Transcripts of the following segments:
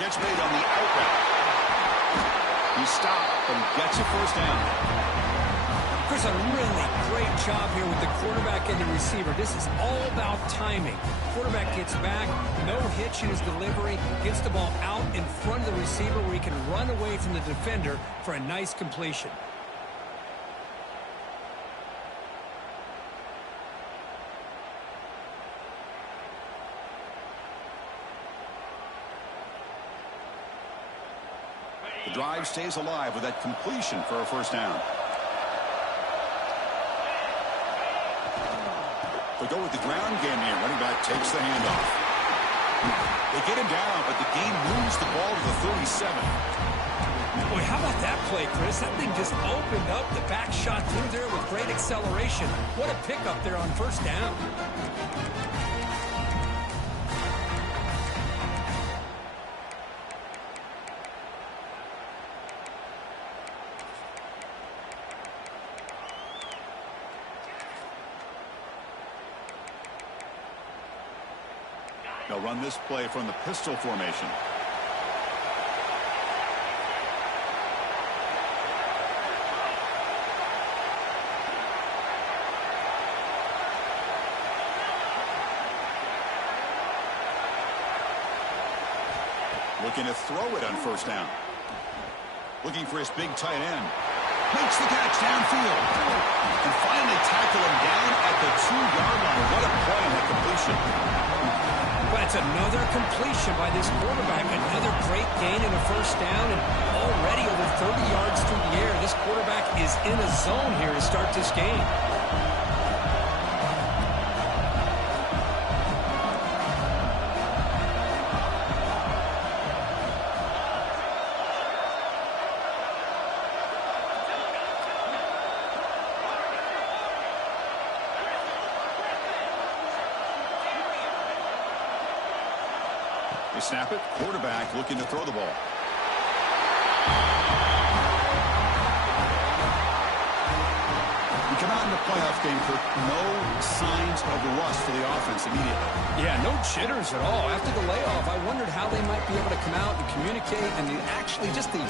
Catch made on the out route. He stopped, but he gets a first down. Chris, a really great job here with the quarterback and the receiver. This is all about timing. Quarterback gets back, no hitch in his delivery, gets the ball out in front of the receiver where he can run away from the defender for a nice completion. The drive stays alive with that completion for a first down. They go with the ground game here. Running back takes the handoff. They get him down, but the game moves the ball to the 37. Boy, how about that play, Chris? That thing just opened up. The back shot through there with great acceleration. What a pickup there on first down. They'll run this play from the pistol formation. Looking to throw it on first down. Looking for his big tight end. Makes the catch downfield. And finally tackle him down at the 2-yard line. What a play on that completion. That's another completion by this quarterback. Another great gain in a first down, and already over 30 yards through the air. This quarterback is in a zone here to start this game. They snap it. Quarterback looking to throw the ball. We come out in the playoff game, for no signs of rust for the offense immediately. Yeah, no jitters at all. After the layoff, I wondered how they might be able to come out and communicate and actually just the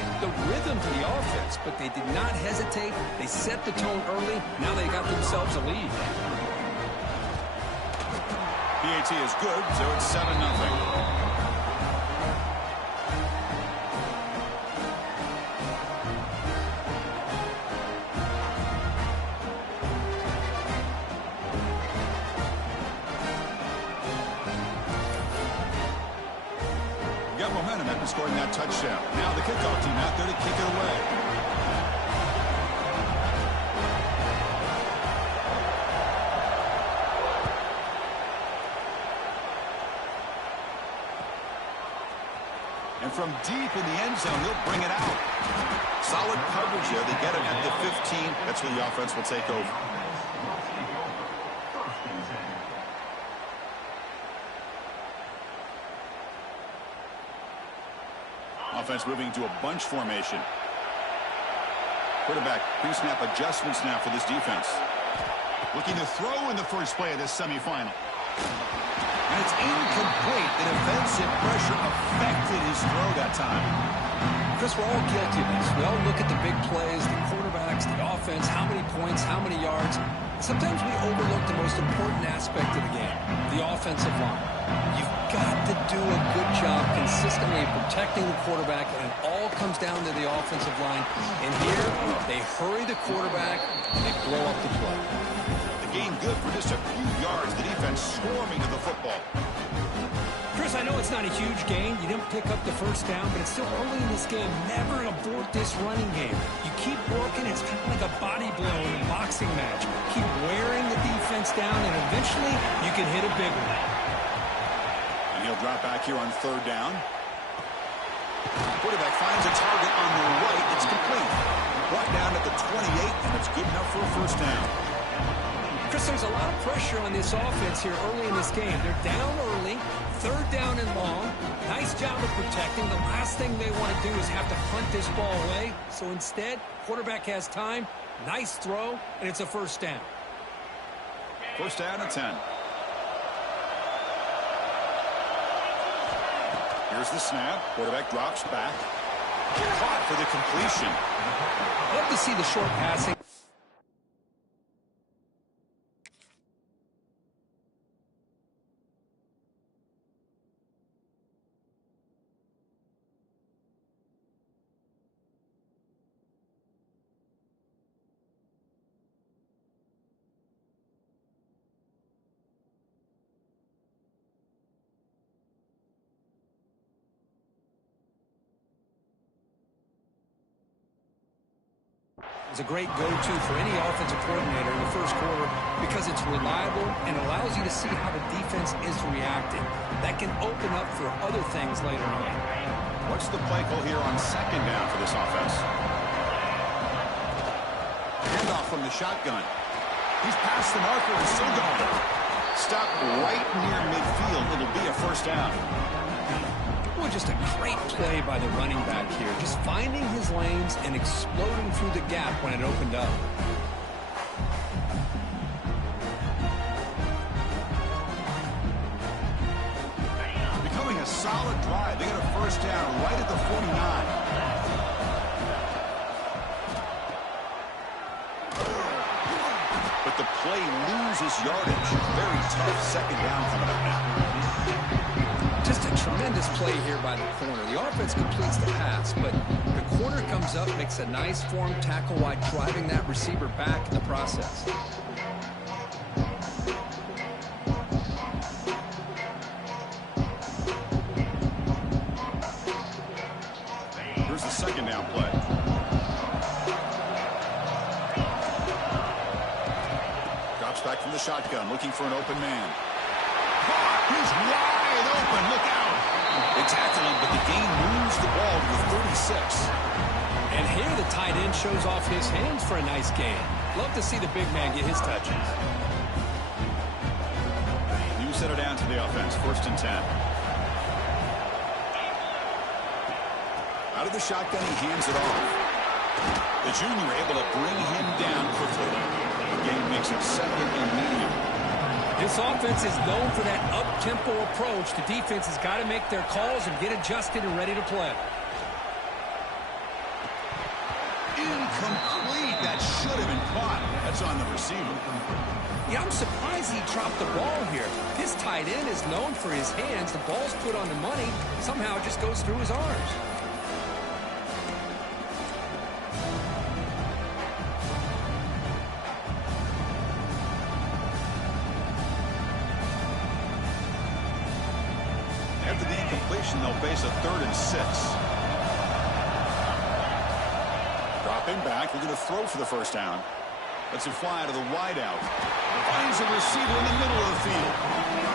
rhythm to the offense. But they did not hesitate. They set the tone early. Now they got themselves a lead. PAT is good, so it's 7-0. Got momentum after scoring that touchdown. Now the kickoff team out there to kick it away. And from deep in the end zone, he'll bring it out. Solid coverage there. They get him at the 15. That's where the offense will take over. Offense moving to a bunch formation. Quarterback pre-snap adjustments now for this defense. Looking to throw in the first play of this semifinal. And it's incomplete. The defensive pressure affected his throw that time. Chris, we're all guilty of this. We all look at the big plays, the quarterbacks, the offense, how many points, how many yards. Sometimes we overlook the most important aspect of the game, the offensive line. You've got to do a good job consistently protecting the quarterback, and it all comes down to the offensive line. And here, they hurry the quarterback, and they blow up the play. The game good for just a few yards. The defense swarming to the football. Chris, I know it's not a huge gain. You didn't pick up the first down, but it's still early in this game. Never abort this running game. You keep working. It's kind of like a body blow in a boxing match. Keep wearing the defense down, and eventually you can hit a big one. And he'll drop back here on third down. Quarterback finds a target on the right. It's complete. Brought down at the 28, and it's good enough for a first down. Chris, there's a lot of pressure on this offense here early in this game. They're down early, third down and long. Nice job of protecting. The last thing they want to do is have to punt this ball away. So instead, quarterback has time, nice throw, and it's a first down. First down at 10. Here's the snap. Quarterback drops back. Caught for the completion. Love to see the short passing. It's a great go-to for any offensive coordinator in the first quarter because it's reliable and allows you to see how the defense is reacting. That can open up for other things later on. What's the play call here on second down for this offense? Handoff from the shotgun. He's past the marker and still going. Stopped right near midfield. It'll be a first down. Boy, just a great play by the running back here. Just finding his lanes and exploding through the gap when it opened up. Becoming a solid drive. They get a first down right at the 49. But the play loses yardage. Very tough second down coming up now. Just a tremendous play here by the corner. The offense completes the pass, but the corner comes up, makes a nice form tackle while driving that receiver back in the process. Here's the second down play. Drops back from the shotgun, looking for an open man. He's wide open. Look out. They tackle him, but the gain moves the ball to the 36. And here the tight end shows off his hands for a nice gain. Love to see the big man get his touches. You set it down to the offense. First and 10. Out of the shotgun, he hands it off. The junior able to bring him down quickly. The game makes it second and medium. This offense is known for that up-tempo approach. The defense has got to make their calls and get adjusted and ready to play. Incomplete. That should have been caught. That's on the receiver. Yeah, I'm surprised he dropped the ball here. This tight end is known for his hands. The ball's put on the money. Somehow it just goes through his arms. After the incompletion, they'll face a 3rd and 6. Dropping back, looking to throw for the first down. Lets it fly to the wideout. Finds a receiver in the middle of the field.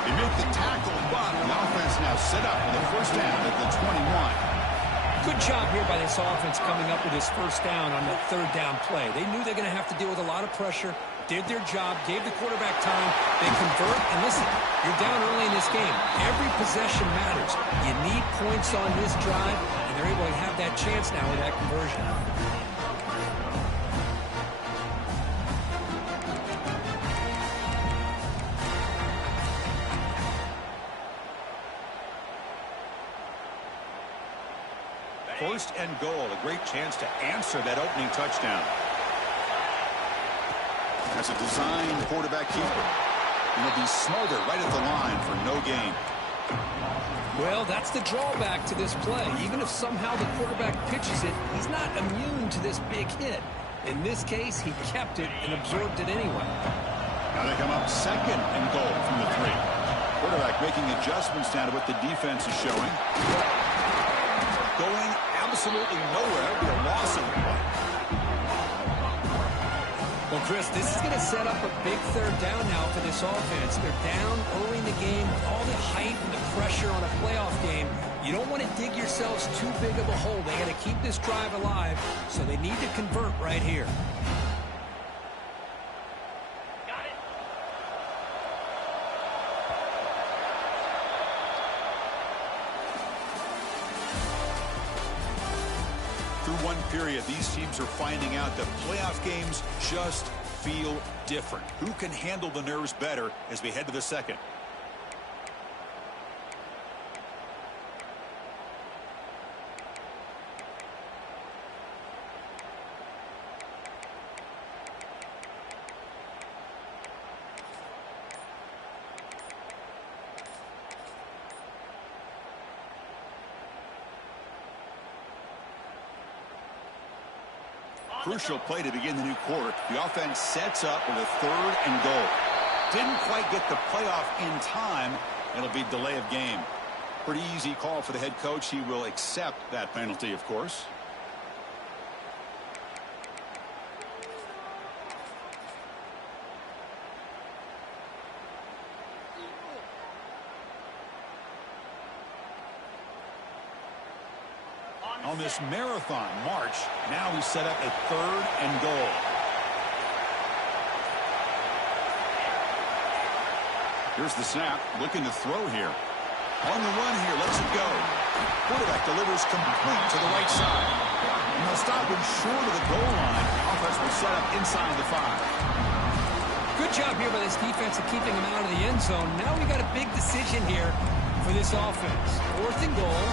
They make the tackle, but the offense now set up with a first down at the 21. Good job here by this offense coming up with this first down on that 3rd down play. They knew they're going to have to deal with a lot of pressure, did their job, gave the quarterback time. They convert, and listen, you're down early in this game. Every possession matters. You need points on this drive, and they're able to have that chance now with that conversion. First and goal, a great chance to answer that opening touchdown. As a designed quarterback keeper, he'll be smothered right at the line for no gain. Well, that's the drawback to this play. Even if somehow the quarterback pitches it, he's not immune to this big hit. In this case, he kept it and absorbed it anyway. Now they come up second and goal from the 3. Quarterback making adjustments now to what the defense is showing. Going absolutely nowhere. It'll be a loss of the play. Well, Chris, this is going to set up a big 3rd down now for this offense. They're down early in the game with all the hype and the pressure on a playoff game. You don't want to dig yourselves too big of a hole. They got to keep this drive alive, so they need to convert right here. Through one period, these teams are finding out that playoff games just feel different. Who can handle the nerves better as we head to the second? crucial play to begin the new quarter. The offense sets up with a 3rd and goal. Didn't quite get the playoff in time. It'll be delay of game. Pretty easy call for the head coach. He will accept that penalty, of course. On this marathon march, now we set up a 3rd and goal. Here's the snap, looking to throw here. On the run here, lets it go. Quarterback delivers complete to the right side. And they'll stop him short of the goal line. The offense will set up inside the 5. Good job here by this defense of keeping him out of the end zone. Now we got a big decision here for this offense. 4th and goal.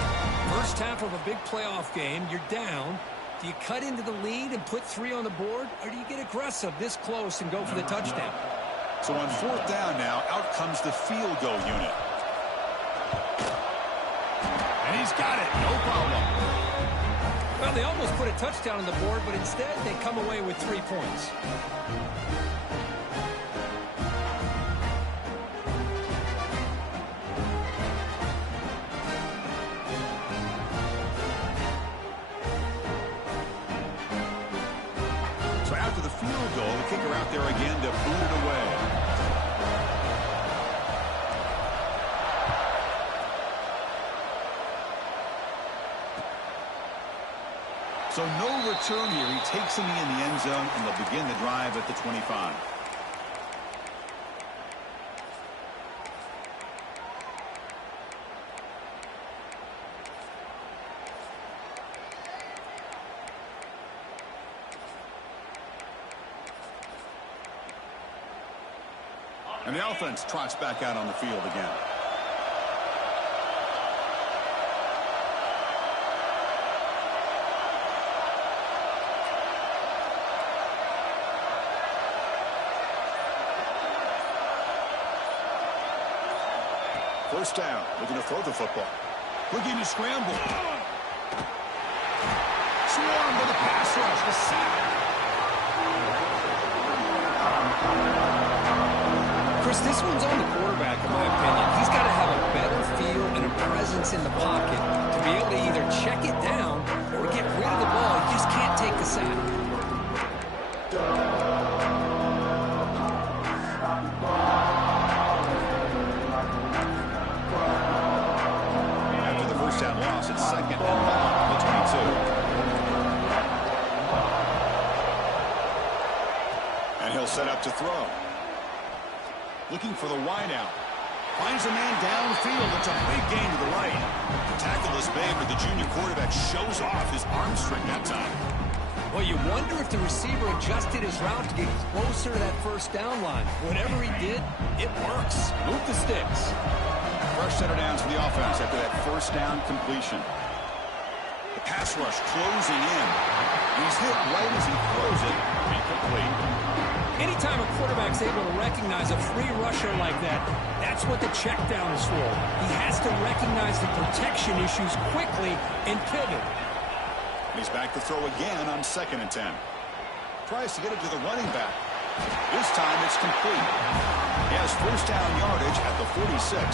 First half of a big playoff game. You're down. Do you cut into the lead and put 3 on the board? Or do you get aggressive this close and go for the touchdown? So on 4th down now, out comes the field goal unit. And he's got it. No problem. Well, they almost put a touchdown on the board, but instead they come away with 3 points. So after the field goal, the kicker out there again to boot it away. So no return here. He takes him in the end zone, and they'll begin the drive at the 25. And the offense trots back out on the field again. First down, looking to throw the football. Looking to scramble. Swarmed with a pass rush, the sack. Chris, this one's on the quarterback, in my opinion. He's got to have a better feel and a presence in the pocket to be able to either check it down or get rid of the ball. He just can't take the sack. After the first down loss, it's 2nd and long on the 22. And he'll set up to throw. Looking for the wideout. Finds a man downfield. It's a big gain to the right. The tackle is made, but the junior quarterback shows off his arm strength that time. Well, you wonder if the receiver adjusted his route to get closer to that first down line. Whatever he did, it works. Move the sticks. Fresh set of downs for the offense after that first down completion. The pass rush closing in. He's hit right as he throws it. Incomplete. Anytime a quarterback's able to recognize a free rusher like that, that's what the check down is for. He has to recognize the protection issues quickly and pivot. He's back to throw again on 2nd and 10. Tries to get it to the running back. This time it's complete. He has first down yardage at the 46.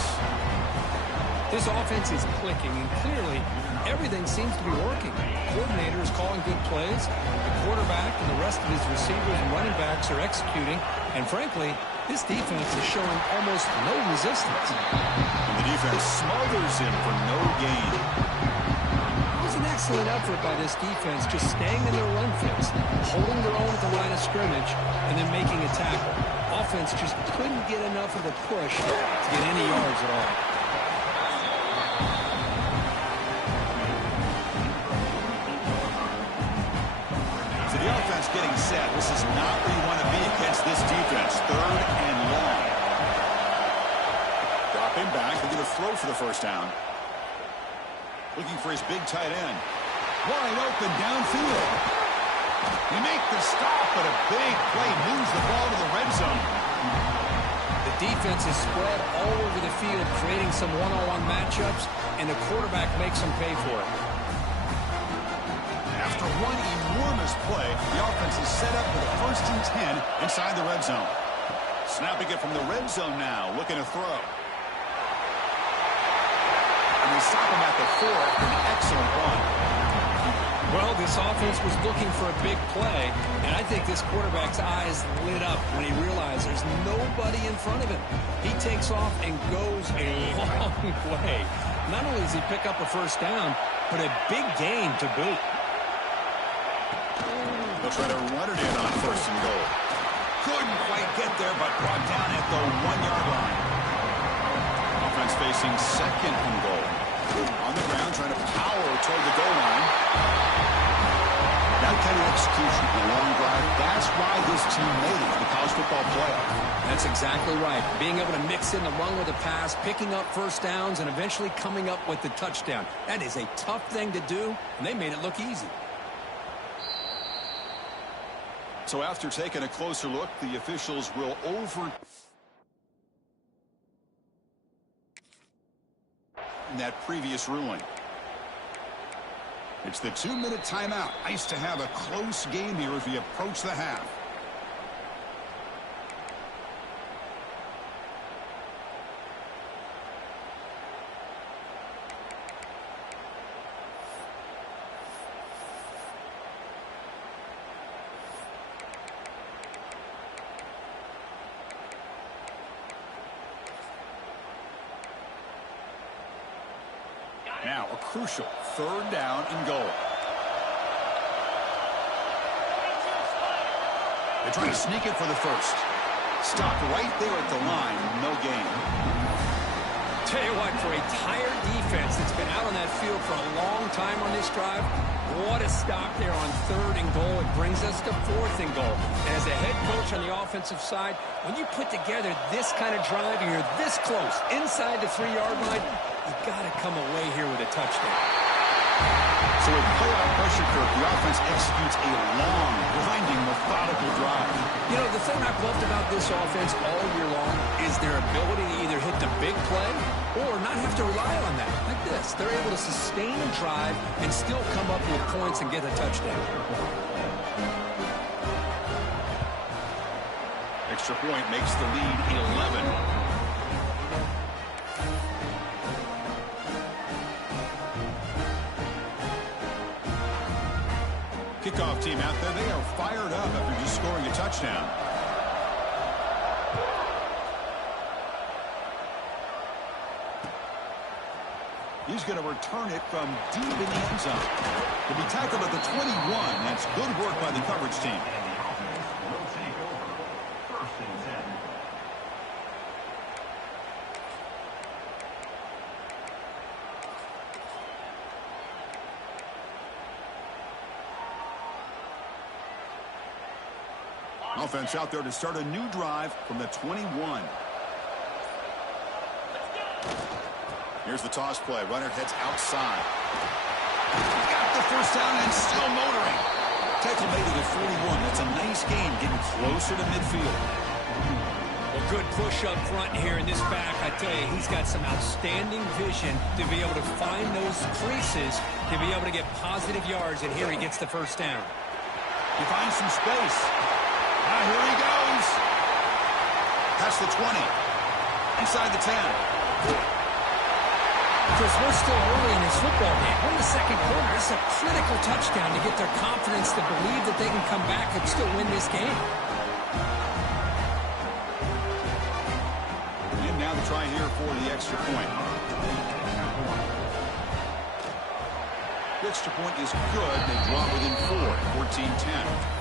This offense is clicking, and clearly everything seems to be working. The coordinator is calling good plays. The quarterback and the rest of his receivers and running backs are executing. And frankly, this defense is showing almost no resistance. And the defense smothers him for no gain. It was an excellent effort by this defense, just staying in their run fits, holding their own at the line of scrimmage, and then making a tackle. Offense just couldn't get enough of a push to get any yards at all. The offense getting set. This is not where you want to be against this defense. 3rd and long. Drop him back. They're going to throw for the first down. Looking for his big tight end. Wide open downfield. He make the stop, but a big play moves the ball to the red zone. The defense is spread all over the field, creating some one-on-one matchups, and the quarterback makes them pay for it. After one enormous play, the offense is set up for the 1st and 10 inside the red zone. Snapping it from the red zone now, looking to throw. And they stop him at the 4 for an excellent run. Well, this offense was looking for a big play, and I think this quarterback's eyes lit up when he realized there's nobody in front of him. He takes off and goes a long way. Not only does he pick up a 1st down, but a big gain to boot. They'll try to run it in on 1st and goal. Couldn't quite get there, but brought down at the 1-yard line. Offense facing 2nd and goal. On the ground, trying to power toward the goal line. That kind of execution on a long drive, that's why this team made it to the college football playoff. That's exactly right. Being able to mix in the run with the pass, picking up 1st downs, and eventually coming up with the touchdown. That is a tough thing to do, and they made it look easy. So after taking a closer look, the officials will that previous ruling. It's the 2-minute timeout. Nice to have a close game here as we approach the half. Now a crucial 3rd down and goal. They try to sneak it for the 1st. Stopped right there at the line. No gain. Tell you what, for a tired defense that's been out on that field for a long time on this drive, what a stop there on 3rd and goal. It brings us to 4th and goal. And as a head coach on the offensive side, when you put together this kind of drive and you're this close inside the 3-yard line, you got to come away here with a touchdown. So with playoff pressure curve, the offense executes a long, grinding, methodical drive. You know, the thing I've loved about this offense all year long is their ability to either hit the big play or not have to rely on that. Like this, they're able to sustain a drive and still come up with points and get a touchdown. Extra point makes the lead 11. Kickoff team out there, they are fired up after just scoring a touchdown. He's going to return it from deep in the end zone. To be tackled at the 21, that's good work by the coverage team. Offense out there to start a new drive from the 21. Here's the toss play. Runner heads outside. Got the 1st down and still motoring. Tackle made it at 41. That's a nice gain, getting closer to midfield. Well, good push up front here in this back. I tell you, he's got some outstanding vision to be able to find those creases, to be able to get positive yards, and here he gets the 1st down. He finds some space. Here he goes. Past the 20. Inside the 10. Because we're still early in this football game. We're in the 2nd quarter. This is a critical touchdown to get their confidence to believe that they can come back and still win this game. And now the try here for the extra point. The extra point is good. They draw within 4, 14-10.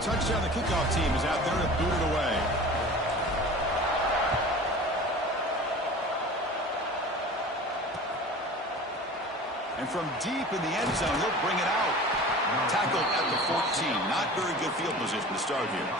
Touchdown, the kickoff team is out there to boot it away. And from deep in the end zone, he'll bring it out. Tackled at the 14. Not very good field position to start here.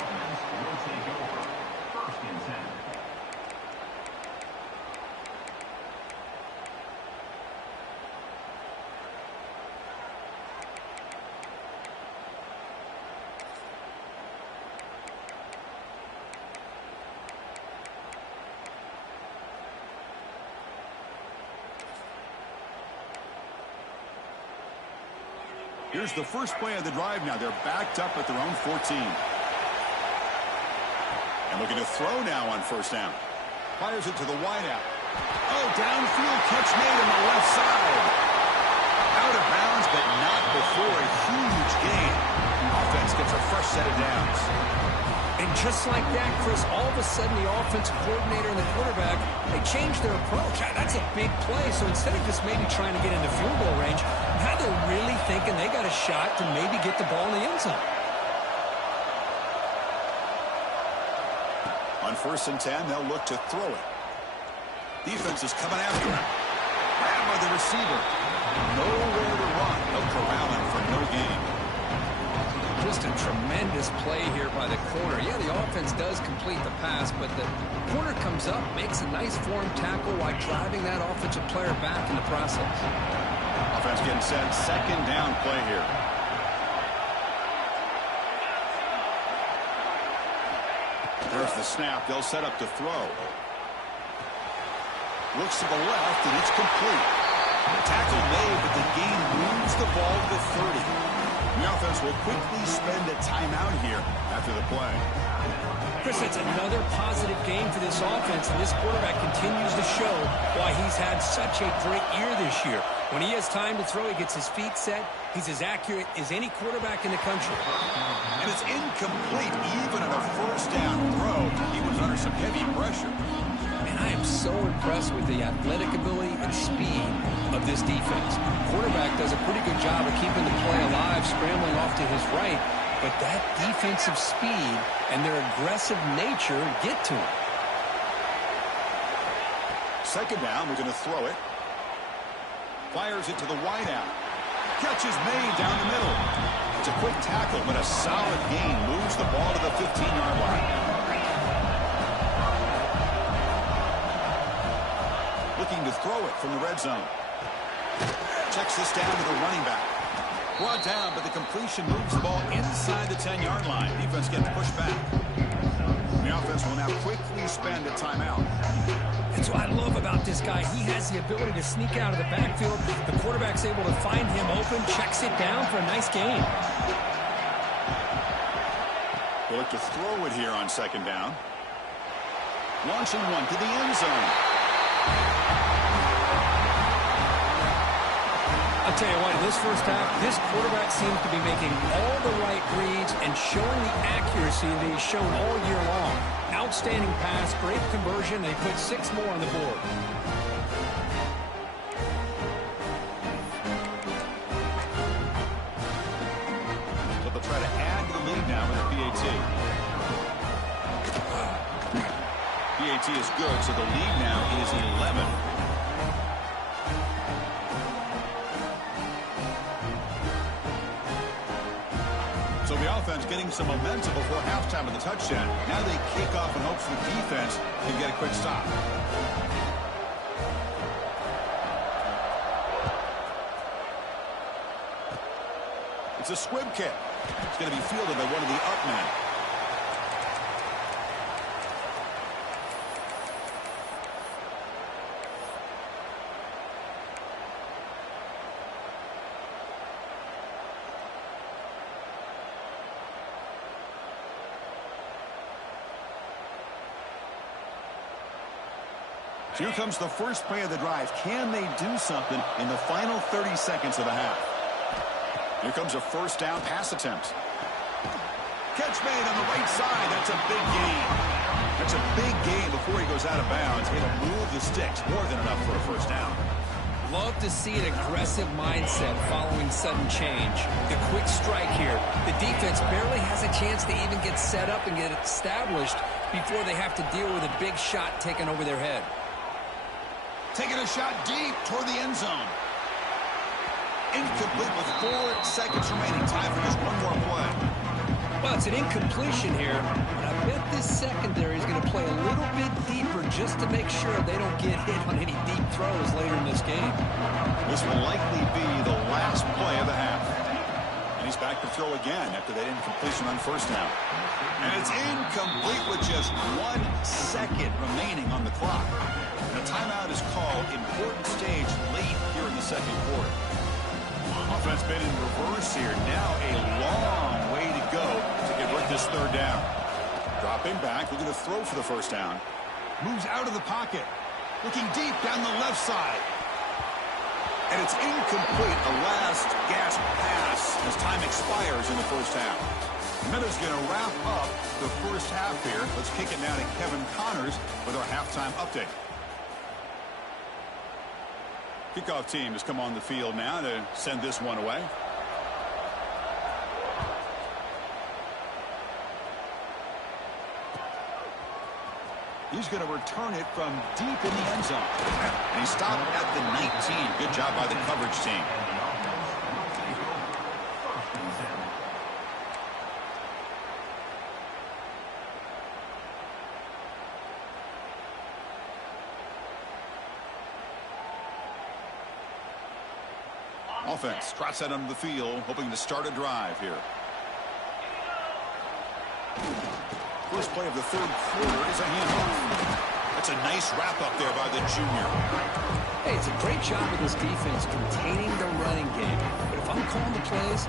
Here's the first play of the drive now. They're backed up at their own 14. And looking to throw now on first down. Fires it to the wideout. Oh, downfield catch made on the left side. Out of bounds, but not before a huge gain. Offense gets a fresh set of downs. And just like that, Chris, all of a sudden the offensive coordinator and the quarterback, they changed their approach. That's a big play. So instead of just maybe trying to get into field goal range, now they're really thinking they got a shot to maybe get the ball in the end zone. On 1st and 10, they'll look to throw it. Defense is coming after him. Grabbed by the receiver. Nowhere to run. They'll corral him for no gain. Just a tremendous play here by the corner. Yeah, the offense does complete the pass, but the corner comes up, makes a nice form tackle while driving that offensive player back in the process. Offense getting set. 2nd down play here. There's the snap. They'll set up to throw. Looks to the left, and it's complete. Tackle made, but the gain moves the ball to the 30. The offense will quickly spend a timeout here after the play. Chris, that's another positive game for this offense, and this quarterback continues to show why he's had such a great year this year. When he has time to throw, he gets his feet set. He's as accurate as any quarterback in the country. And it's incomplete. Even on a 1st down throw, he was under some heavy pressure. I am so impressed with the athletic ability and speed of this defense. Quarterback does a pretty good job of keeping the play alive, scrambling off to his right, but that defensive speed and their aggressive nature get to him. 2nd down, we're going to throw it. Fires it to the wideout. Catch is made down the middle. It's a quick tackle, but a solid gain moves the ball to the 15-yard line. Looking to throw it from the red zone. Checks this down to the running back. Brought down, but the completion moves the ball inside the 10-yard line. Defense gets pushed back. The offense will now quickly spend a timeout. That's what I love about this guy. He has the ability to sneak out of the backfield. The quarterback's able to find him open, checks it down for a nice gain. We'll look to throw it here on 2nd down. Launching one to the end zone. I'll tell you what, in this first half, this quarterback seems to be making all the right reads and showing the accuracy that he's shown all year long. Outstanding pass, great conversion. They put 6 more on the board. So they'll try to add to the lead now with a PAT. PAT is good, so the lead now is 11. So the offense getting some momentum before halftime of the touchdown. Now they kick off in hopes the defense can get a quick stop. It's a squib kick. It's going to be fielded by one of the up men. Here comes the first play of the drive. Can they do something in the final 30 seconds of the half? Here comes a 1st down pass attempt. Catch made on the right side. That's a big gain. That's a big gain before he goes out of bounds. It'll move the sticks more than enough for a 1st down. Love to see an aggressive mindset following sudden change. The quick strike here. The defense barely has a chance to even get set up and get established before they have to deal with a big shot taken over their head. Taking a shot deep toward the end zone. Incomplete with 4 seconds remaining. Time for just one more play. Well, it's an incompletion here, but I bet this secondary is going to play a little bit deeper just to make sure they don't get hit on any deep throws later in this game. This will likely be the last play of the half. And he's back to throw again after that incompletion on 1st down. And it's incomplete with just 1 second remaining on the clock. And a timeout is called. Important stage late here in the 2nd quarter. Offense been in reverse here. Now a long way to go to convert this third down. Dropping back, looking to throw for the first down. Moves out of the pocket. Looking deep down the left side. And it's incomplete. A last gasp pass as time expires in the first half. Minutes going to wrap up the first half here. Let's kick it now to Kevin Connors with our halftime update. Kickoff team has come on the field now to send this one away. He's going to return it from deep in the end zone. And he stopped at the 19. Good job by the coverage team. Offense trots out onto the field, hoping to start a drive here. First play of the third quarter is a handoff. That's a nice wrap-up there by the junior. Hey, it's a great job with this defense containing the running game. But if I'm calling the plays,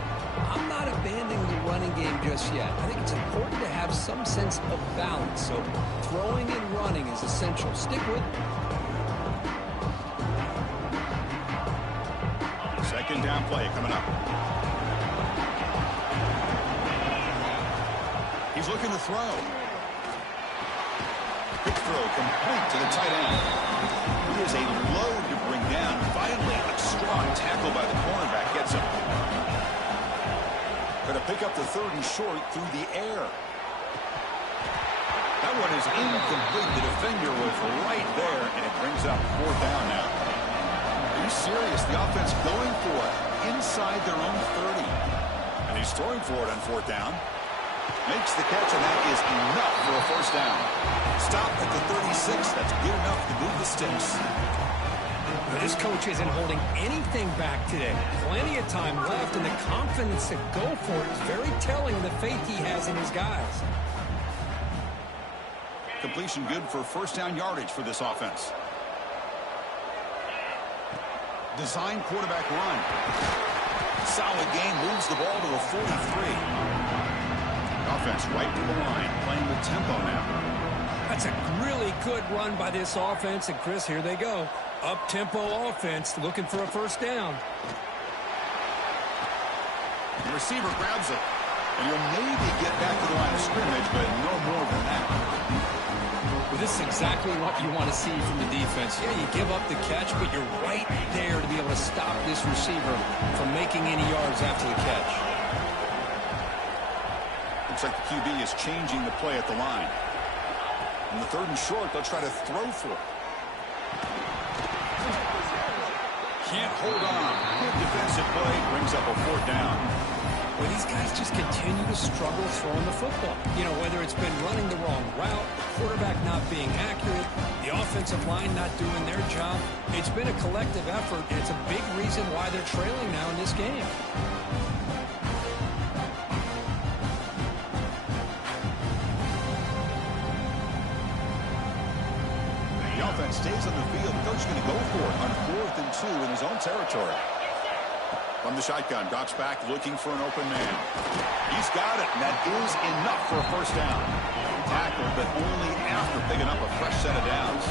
I'm not abandoning the running game just yet. I think it's important to have some sense of balance. So throwing and running is essential. Stick with it. Second down play coming up. He's looking to throw. Quick throw complete to the tight end. He is a load to bring down. Finally, a strong tackle by the cornerback gets him. Going to pick up the third and short through the air. That one is incomplete. The defender was right there, and it brings up fourth down now. Are you serious? The offense going for it inside their own 30. And he's throwing for it on fourth down. Makes the catch, and that is enough for a first down. Stop at the 36. That's good enough to move the sticks. This coach isn't holding anything back today. Plenty of time left, and the confidence to go for it is very telling of the faith he has in his guys. Completion good for first down yardage for this offense. Design quarterback run. Solid game, moves the ball to a 43. Offense right to the line, playing with tempo now. That's a really good run by this offense, and Chris, here they go. Up-tempo offense, looking for a first down. The receiver grabs it, and he'll maybe get back to the line of scrimmage, but no more than that. Well, this is exactly what you want to see from the defense. Yeah, you give up the catch, but you're right there to be able to stop this receiver from making any yards after the catch. Looks like the QB is changing the play at the line. In the third and short, they'll try to throw for it. Can't hold on. Good defensive play. Brings up a fourth down. Well, these guys just continue to struggle throwing the football. You know, whether it's been running the wrong route, the quarterback not being accurate, the offensive line not doing their job. It's been a collective effort, and it's a big reason why they're trailing now in this game. The offense stays on the field. The coach is going to go for it on 4th and 2 in his own territory. From the shotgun, drops back looking for an open man. He's got it, and that is enough for a first down. Tackled, but only after picking up a fresh set of downs.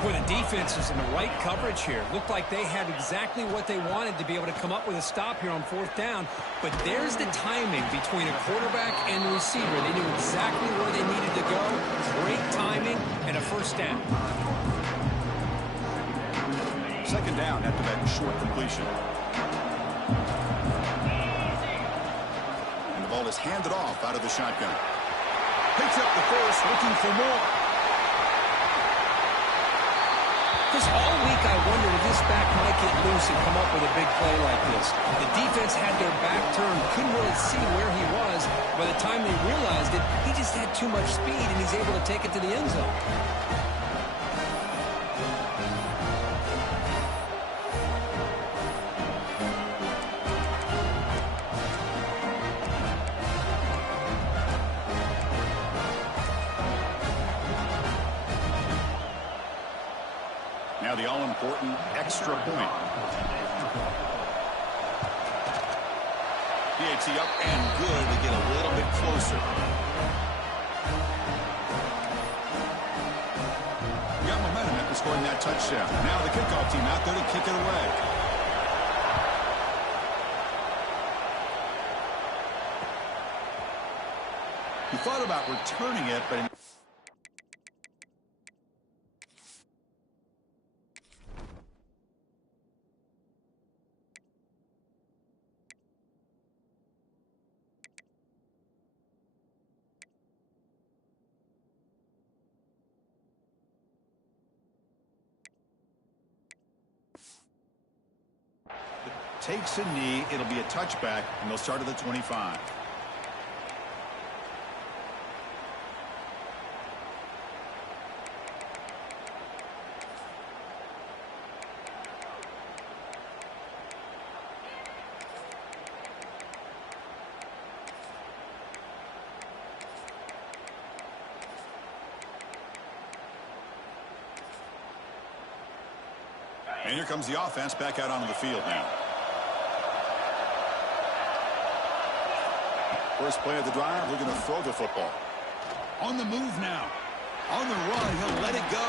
Boy, the defense is in the right coverage here. Looked like they had exactly what they wanted to be able to come up with a stop here on 4th down. But there's the timing between a quarterback and the receiver. They knew exactly where they needed to go. Great timing and a first down. Second down after that short completion. And the ball is handed off out of the shotgun. Picks up the first, looking for more. This all week I wondered if this back might get loose and come up with a big play like this. The defense had their back turned, couldn't really see where he was. By the time they realized it, he just had too much speed, and he's able to take it to the end zone. Now the all-important extra point. PAT up and good to get a little bit closer. Got momentum after scoring that touchdown. Now the kickoff team out there to kick it away. He thought about returning it, but takes a knee. It'll be a touchback, and they'll start at the 25. And here comes the offense back out onto the field now. First play of the drive, they're going to throw the football. On the move now. On the run, he'll let it go.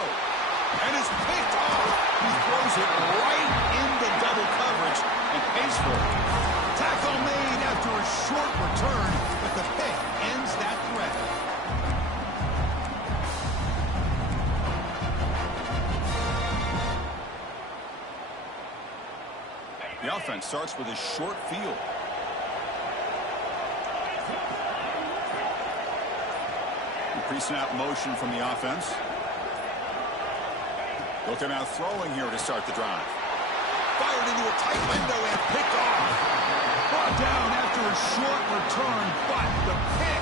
And it's picked off. He throws it right into double coverage and pays for it. Tackle made after a short return, but the pick ends that threat. The offense starts with a short field. Pre-snap motion from the offense. They'll come out throwing here to start the drive. Fired into a tight window and picked off. Brought down after a short return, but the pick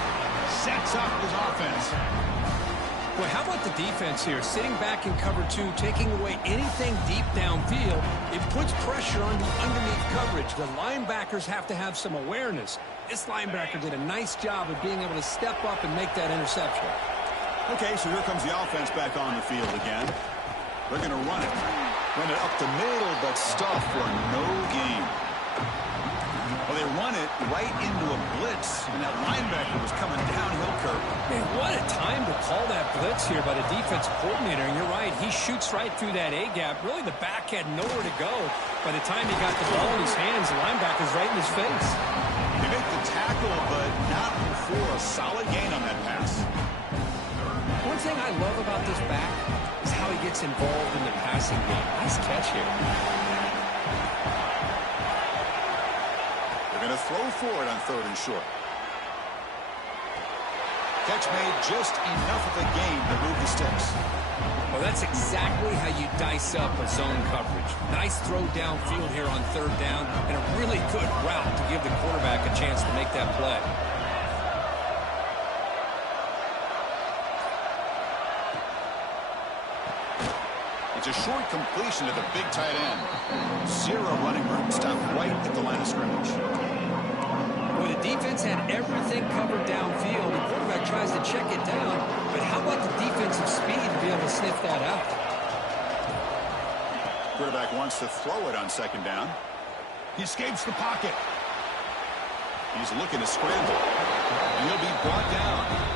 sets up his offense. Well, how about the defense here? Sitting back in cover two, taking away anything deep downfield. It puts pressure on the underneath coverage. The linebackers have to have some awareness. This linebacker did a nice job of being able to step up and make that interception. Okay, so here comes the offense back on the field again. They're going to run it. Run it up the middle, but stuff for no gain. Well, they run it right into a blitz, and that linebacker was coming downhill, Kurt. Man, what a time to call that blitz here by the defensive coordinator. And you're right, he shoots right through that A-gap. Really, the back had nowhere to go. By the time he got the ball in his hands, the linebacker's right in his face. They make the tackle, but not before a solid gain on that pass. One thing I love about this back is how he gets involved in the passing game. Nice catch here. They're going to throw for it on 3rd and short. Catch made just enough of a gain to move the sticks. Well, that's exactly how you dice up a zone coverage. Nice throw downfield here on 3rd down, and a really good route to give the quarterback a chance to make that play. It's a short completion to the big tight end. Zero running room. Stopped right at the line of scrimmage. Well, the defense had everything covered downfield. The quarterback tries to check it down, but how about the defensive speed to be able to sniff that out? Quarterback wants to throw it on 2nd down. He escapes the pocket. He's looking to scramble, and he'll be brought down.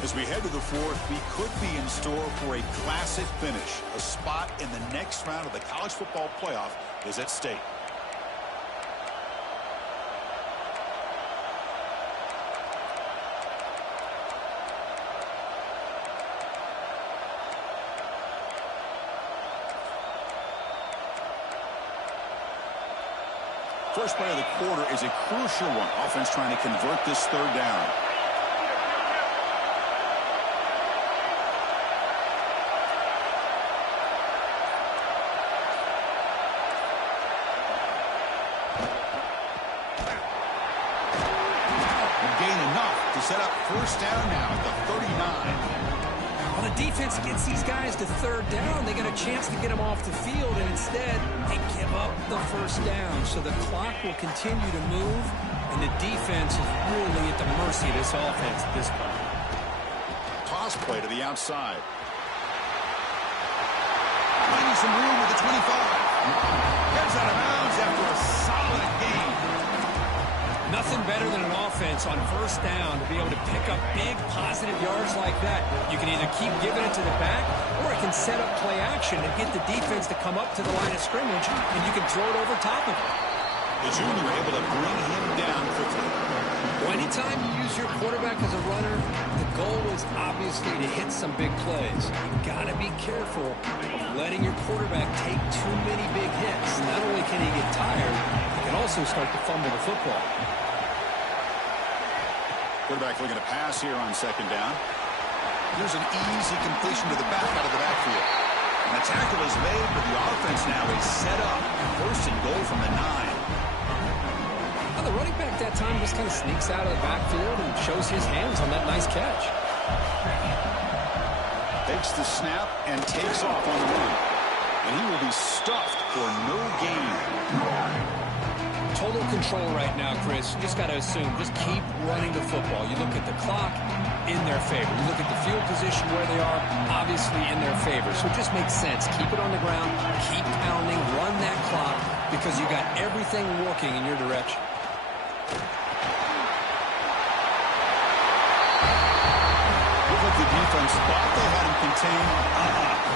As we head to the 4th, we could be in store for a classic finish. A spot in the next round of the college football playoff is at stake. First play of the quarter is a crucial one. Offense trying to convert this 3rd down. Set up 1st down now at the 39. Well, the defense gets these guys to 3rd down. They got a chance to get them off the field, and instead they give up the 1st down. So the clock will continue to move, and the defense is really at the mercy of this offense at this point. toss play to the outside. Finding some room with the 25. Gets out of bounds after a solid gain. Nothing better than an offense on first down to be able to pick up big positive yards like that. You can either keep giving it to the back, or it can set up play action and get the defense to come up to the line of scrimmage, and you can throw it over top of it. The junior able to bring him down quickly. Well, anytime you use your quarterback as a runner, the goal is obviously to hit some big plays. You've got to be careful of letting your quarterback take too many big hits. Not only can he get tired, he can also start to fumble the football. Quarterback looking to pass here on second down. Here's an easy completion to the back out of the backfield. And the tackle is made, but the offense now is set up. First and goal from the 9. Well, the running back that time just kind of sneaks out of the backfield and shows his hands on that nice catch. Takes the snap and takes off on the run. And he will be stuffed for no gain. Total control right now, Chris. You just got to assume, just keep running the football. You look at the clock, in their favor. You look at the field position where they are, obviously in their favor. So it just makes sense. Keep it on the ground, keep pounding, run that clock, because you got everything working in your direction. Look like the defense thought they had him contained.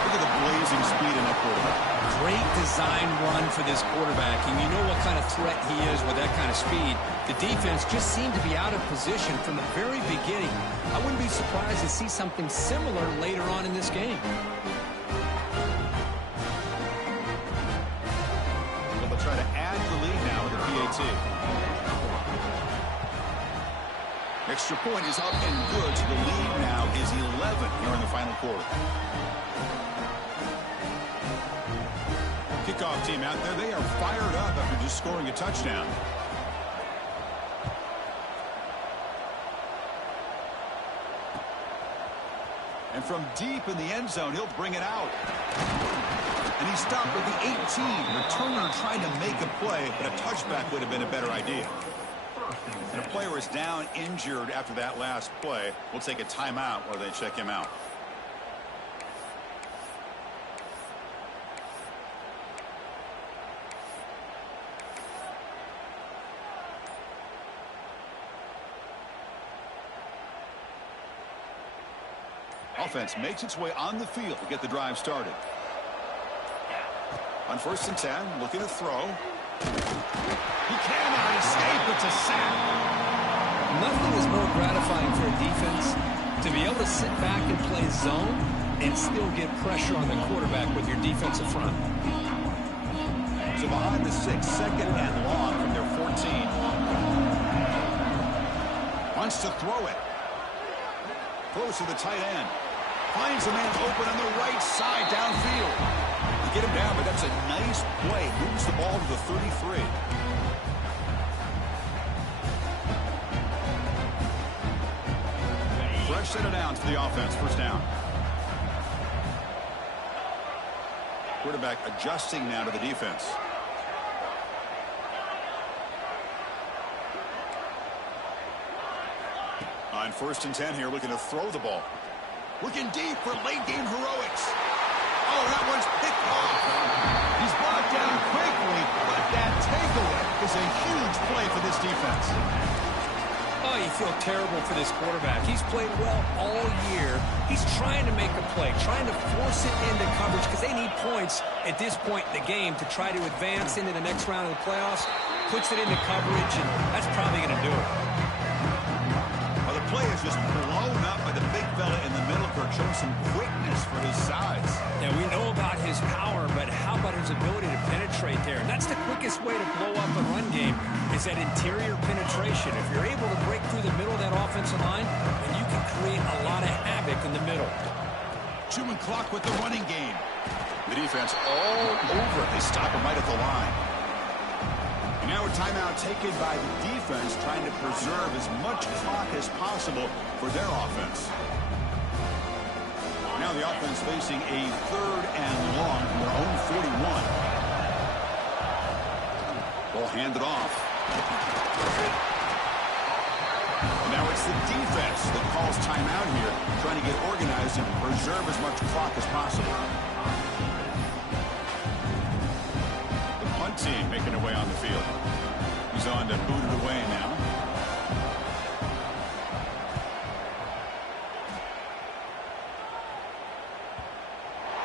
Look at the blazing speed in that quarterback. Great design run for this quarterback, and you know what kind of threat he is with that kind of speed. The defense just seemed to be out of position from the very beginning. I wouldn't be surprised to see something similar later on in this game. Well, they'll try to add the lead now with the PAT. Extra point is up and good, so the lead now is 11 here in the final quarter. Kickoff team out there, they are fired up after just scoring a touchdown. And from deep in the end zone, he'll bring it out. And he stopped at the 18. Returner trying to make a play, but a touchback would have been a better idea. And a player is down injured after that last play. We'll take a timeout while they check him out. Offense makes its way on the field to get the drive started. On 1st and 10, looking to throw. He cannot escape. It's a sack. Nothing is more gratifying for a defense to be able to sit back and play zone and still get pressure on the quarterback with your defensive front. So behind the 6, second and long from their 14. Wants to throw it. Throws to the tight end. Finds a man open on the right side downfield. You get him down, but that's a nice play. Moves the ball to the 33. Fresh set of downs for the offense. First down. Quarterback adjusting now to the defense. On 1st and 10 here, looking to throw the ball. Looking deep for late-game heroics. Oh, that one's picked off. He's brought down quickly, but that takeaway is a huge play for this defense. Oh, you feel terrible for this quarterback. He's played well all year. He's trying to make a play, trying to force it into coverage because they need points at this point in the game to try to advance into the next round of the playoffs. Puts it into coverage, and that's probably going to do it. Well, the play is just blown up by the big fella in the middle, Kirk, showing some quickness for his size. Yeah, we know about his power, but how about his ability to penetrate there? And that's the quickest way to blow up a run game is that interior penetration. If you're able to break through the middle of that offensive line, then you can create a lot of havoc in the middle. Chewing clock with the running game. The defense all over it. They stop him right at the line. And now a timeout taken by the defense, trying to preserve as much clock as possible for their offense. Now the offense facing a 3rd and long from their own 41. Ball handed off. And now it's It's the defense that calls timeout here, trying to get organized and preserve as much clock as possible. The punt team making their way on the field. He's on to boot it away now.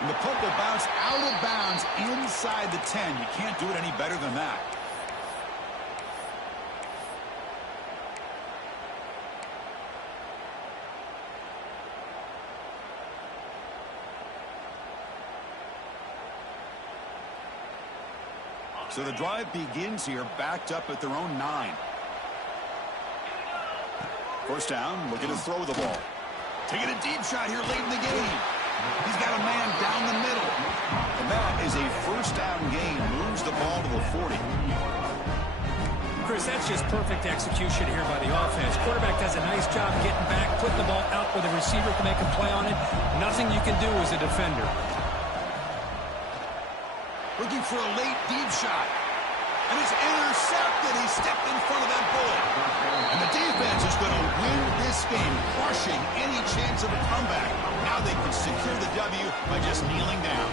And the punt will bounce out of bounds inside the 10. You can't do it any better than that. So the drive begins here, backed up at their own 9. First down, looking to throw the ball. Taking a deep shot here late in the game. He's got a man down the middle. And that is a first down gain. Moves the ball to the 40. Chris, that's just perfect execution here by the offense. Quarterback does a nice job getting back, putting the ball out where the receiver can make a play on it. Nothing you can do as a defender. Looking for a late deep shot. And it's intercepted. He stepped in front of that bullet. And the defense is going to win this game, crushing any chance of a comeback. Now they can secure the W by just kneeling down.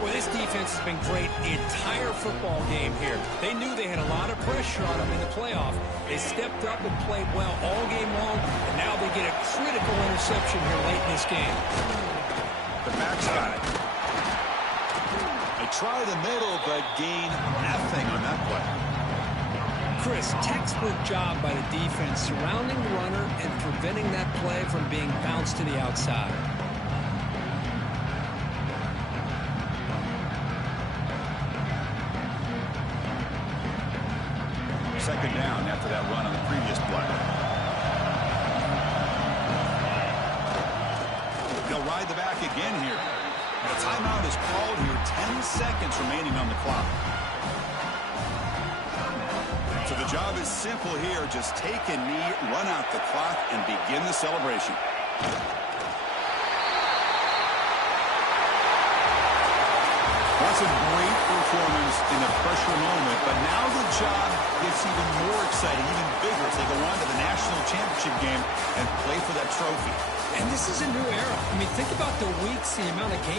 Well, this defense has been great the entire football game here. They knew they had a lot of pressure on them in the playoff. They stepped up and played well all game long, and now they get a critical interception here late in this game. The back's got it. They try the middle, but gain nothing on that play. Chris, textbook job by the defense surrounding the runner and preventing that play from being bounced to the outside. Second down after that run on the previous play. They'll ride the back again here. And a timeout is called here. 10 seconds remaining on the clock. So the job is simple here. Just take a knee, run out the clock, and begin the celebration. That's a great performance in a pressure moment, but now the job gets even more exciting, even bigger as they go on to the national championship game and play for that trophy. And this is a new era. I mean, think about the weeks, the amount of games